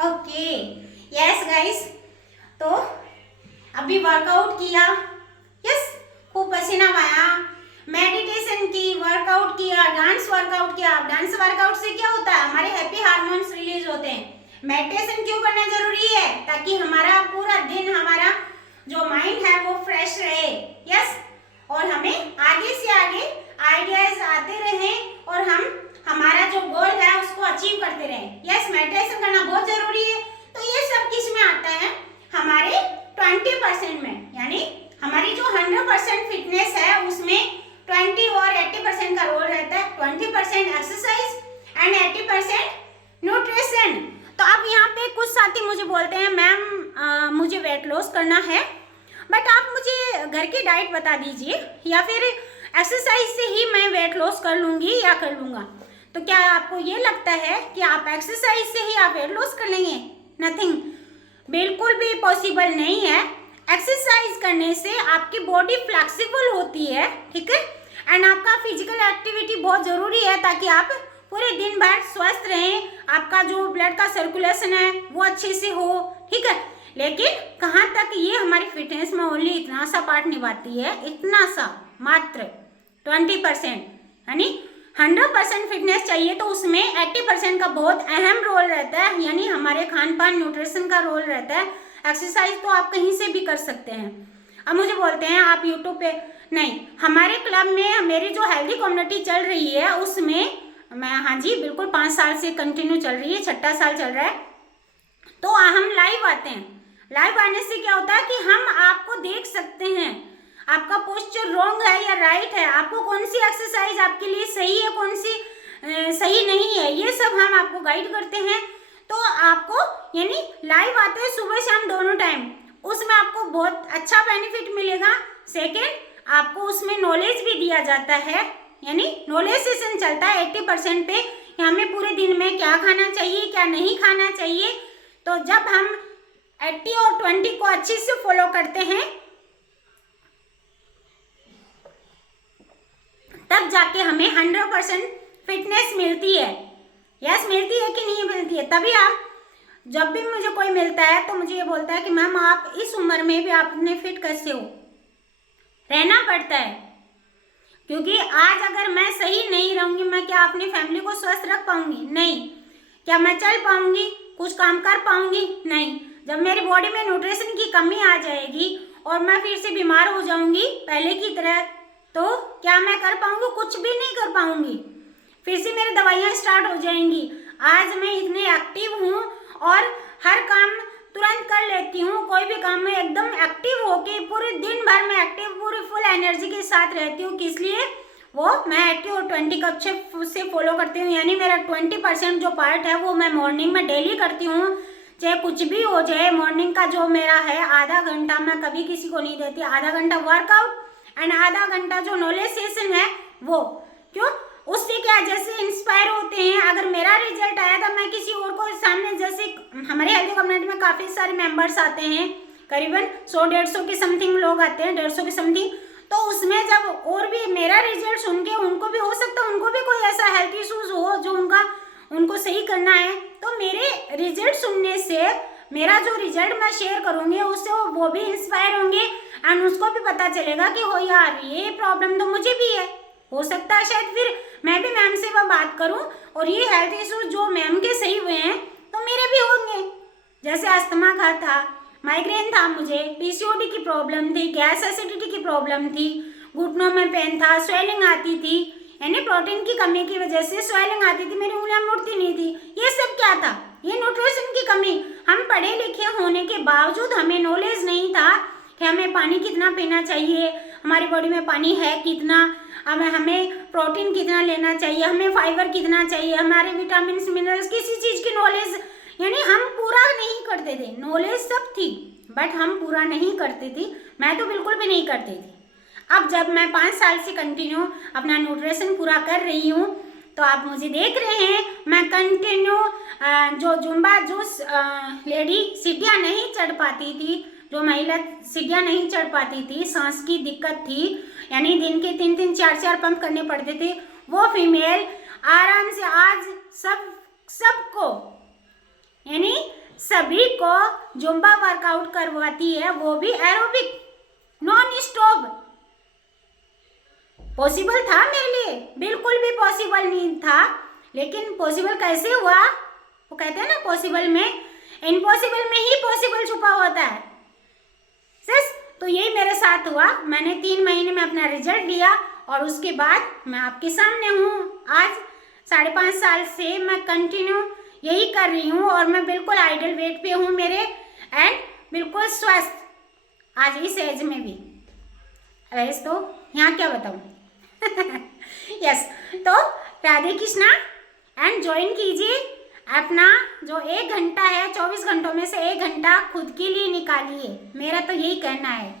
Okay, yes guys, तो अभी workout किया, यस, खूब पसीना आया, मेडिटेशन की, वर्कआउट किया, डांस वर्कआउट किया। डांस वर्कआउट से क्या होता है, हमारे हैप्पी हार्मोन्स रिलीज होते हैं। मेडिटेशन क्यों करना जरूरी है, ताकि हमारा पूरा दिन, हमारा जो माइंड है वो फ्रेश रहे, यस, और हमें आगे से आगे आइडियाज आते रहें और हम हमारा जो गोल है उसको अचीव करते रहें। यस, मेडिटेशन करना बहुत जरूरी है। तो ये सब किस में आता है, हमारे 20% में, यानी हमारी जो 100% फिटनेस है उसमें 20 और 80% का रोल रहता है। 20% एक्सरसाइज एंड 80% न्यूट्रिशन। तो अब यहाँ पे कुछ साथी मुझे बोलते हैं मैम मुझे वेट लॉस करना है, बट आप मुझे घर की डाइट बता दीजिए, या फिर एक्सरसाइज से ही मैं वेट लॉस कर लूँगी या कर लूँगा। तो क्या आपको ये लगता है कि आप एक्सरसाइज से ही आप वेट लॉस कर लेंगे? नथिंग, बिल्कुल भी पॉसिबल नहीं है। एक्सरसाइज करने से आपकी बॉडी फ्लेक्सिबल होती है, ठीक है, एंड आपका फिजिकल एक्टिविटी बहुत ज़रूरी है ताकि आप पूरे दिन भर स्वस्थ रहें, आपका जो ब्लड का सर्कुलेशन है वो अच्छे से हो, ठीक है। लेकिन कहाँ तक ये हमारी फिटनेस में ओनली इतना सा पार्ट निभाती है, इतना सा मात्र 20%, यानी 100% फिटनेस चाहिए तो उसमें 80% का बहुत अहम रोल रहता है, यानी हमारे खान पान न्यूट्रिशन का रोल रहता है। एक्सरसाइज तो आप कहीं से भी कर सकते हैं। अब मुझे बोलते हैं आप यूट्यूब पे नहीं, हमारे क्लब में मेरी जो हेल्दी कम्युनिटी चल रही है उसमें मैं, हाँ जी बिल्कुल, 5 साल से कंटिन्यू चल रही है, 6ठा साल चल रहा है। तो हम लाइव आते हैं। लाइव आने से क्या होता है कि हम आपको देख सकते हैं, आपका पोस्चर रॉन्ग है या राइट है, आपको कौन सी एक्सरसाइज आपके लिए सही है, कौन सी सही नहीं है, ये सब हम आपको गाइड करते हैं। तो आपको यानी लाइव आते हैं सुबह शाम दोनों टाइम, उसमें आपको बहुत अच्छा बेनिफिट मिलेगा। सेकेंड, आपको उसमें नॉलेज भी दिया जाता है, यानी नॉलेज सेशन चलता है 80% पे, कि हमें पूरे दिन में क्या खाना चाहिए, क्या नहीं खाना चाहिए। तो जब हम 80 और 20 को अच्छे से फॉलो करते हैं तब जाके हमें 100% फिटनेस मिलती है। यस, मिलती है कि नहीं मिलती है। तभी आप, जब भी मुझे कोई मिलता है तो मुझे ये बोलता है कि मैम आप इस उम्र में भी आपने फिट कैसे हो। रहना पड़ता है, क्योंकि आज अगर मैं सही नहीं रहूँगी, मैं क्या अपनी फैमिली को स्वस्थ रख पाऊंगी? नहीं। क्या मैं चल पाऊंगी, कुछ काम कर पाऊंगी? नहीं। जब मेरी बॉडी में न्यूट्रिशन की कमी आ जाएगी और मैं फिर से बीमार हो जाऊंगी पहले की तरह, तो क्या मैं कर पाऊंगी? कुछ भी नहीं कर पाऊंगी। फिर से मेरी दवाइयाँ स्टार्ट हो जाएंगी। आज मैं इतने एक्टिव हूँ और हर काम तुरंत कर लेती हूँ, कोई भी काम में एकदम एक्टिव होके पूरे दिन भर में एक्टिव, पूरी फुल एनर्जी के साथ रहती हूँ। किस लिए? वो मैं 80 और 20 का अच्छे से फॉलो करती हूँ, यानी मेरा 20% जो पार्ट है वो मैं मॉर्निंग में डेली करती हूँ। चाहे कुछ भी हो जाए, मॉर्निंग का जो मेरा है आधा घंटा मैं कभी किसी को नहीं देती, आधा घंटा वर्कआउट एंड आधा घंटा जो नॉलेज सेशन है वो। क्यों? उससे क्या, जैसे इंस्पायर होते हैं, अगर मेरा रिजल्ट आया था मैं किसी और को सामने, जैसे हमारे हेल्दी कम्युनिटी में काफ़ी सारे मेंबर्स आते हैं, करीबन 100-150 के समथिंग लोग आते हैं, 150 के समथिंग। तो उसमें जब और भी मेरा रिजल्ट सुन के उनको भी हो सकता है, उनको भी कोई ऐसा हेल्थ इशूज़ हो जो उनको सही करना है, तो मेरे रिजल्ट सुनने से, मेरा जो रिजल्ट मैं शेयर करूँगी उससे वो भी इंस्पायर होंगे एंड उसको भी पता चलेगा कि हो यार ये प्रॉब्लम तो मुझे भी है, हो सकता है शायद फिर मैं भी मैम से वह बात करूं और ये हेल्थ इशूज जो मैम के सही हुए हैं तो मेरे भी होंगे। जैसे अस्थमा का था, माइग्रेन था, मुझे पीसीओडी की प्रॉब्लम थी, गैस एसिडिटी की प्रॉब्लम थी, घुटनों में पेन था, स्वेलिंग आती थी, यानी प्रोटीन की कमी की वजह से स्वेलिंग आती थी, मेरी उंगलियां मुड़ती नहीं थी। ये सब क्या था? ये न्यूट्रिशन की कमी। हम पढ़े लिखे होने के बावजूद हमें नॉलेज नहीं था कि हमें पानी कितना पीना चाहिए, हमारी बॉडी में पानी है कितना, हमें प्रोटीन कितना लेना चाहिए, हमें फाइबर कितना चाहिए, हमारे विटामिन मिनरल्स, किसी चीज़ की नॉलेज, यानी हम पूरा नहीं करते थे। नॉलेज सब थी बट हम पूरा नहीं करते थे, मैं तो बिल्कुल भी नहीं करती थी। अब जब मैं 5 साल से कंटिन्यू अपना न्यूट्रिशन पूरा कर रही हूँ तो आप मुझे देख रहे हैं, मैं कंटिन्यू जो जुम्बा, जो लेडी सीढ़ियाँ नहीं चढ़ पाती थी, जो महिला सीढ़ियाँ नहीं चढ़ पाती थी, सांस की दिक्कत थी, यानी दिन के 3-3 4-4 पंप करने पड़ते थे, वो फीमेल आराम से आज सबको, यानी सभी को जुम्बा वर्कआउट करवाती है, वो भी एरोबिक नॉन स्टॉप। पॉसिबल था मेरे लिए? बिल्कुल भी पॉसिबल नहीं था। लेकिन पॉसिबल कैसे हुआ? वो कहते हैं ना, पॉसिबल में, इम्पॉसिबल में ही पॉसिबल छुपा होता है। सिस, तो यही मेरे साथ हुआ। मैंने 3 महीने में अपना रिजल्ट लिया और उसके बाद मैं आपके सामने हूँ। आज 5.5 साल से मैं कंटिन्यू यही कर रही हूँ और मैं बिल्कुल आइडल वेट पे हूँ मेरे, एंड बिल्कुल स्वस्थ आज इस एज में भी। वैसे तो यहाँ क्या बताऊँ। यस, तो राधे कृष्णा, एंड ज्वाइन कीजिए। अपना जो 1 घंटा है, 24 घंटों में से 1 घंटा खुद के लिए निकालिए। मेरा तो यही कहना है।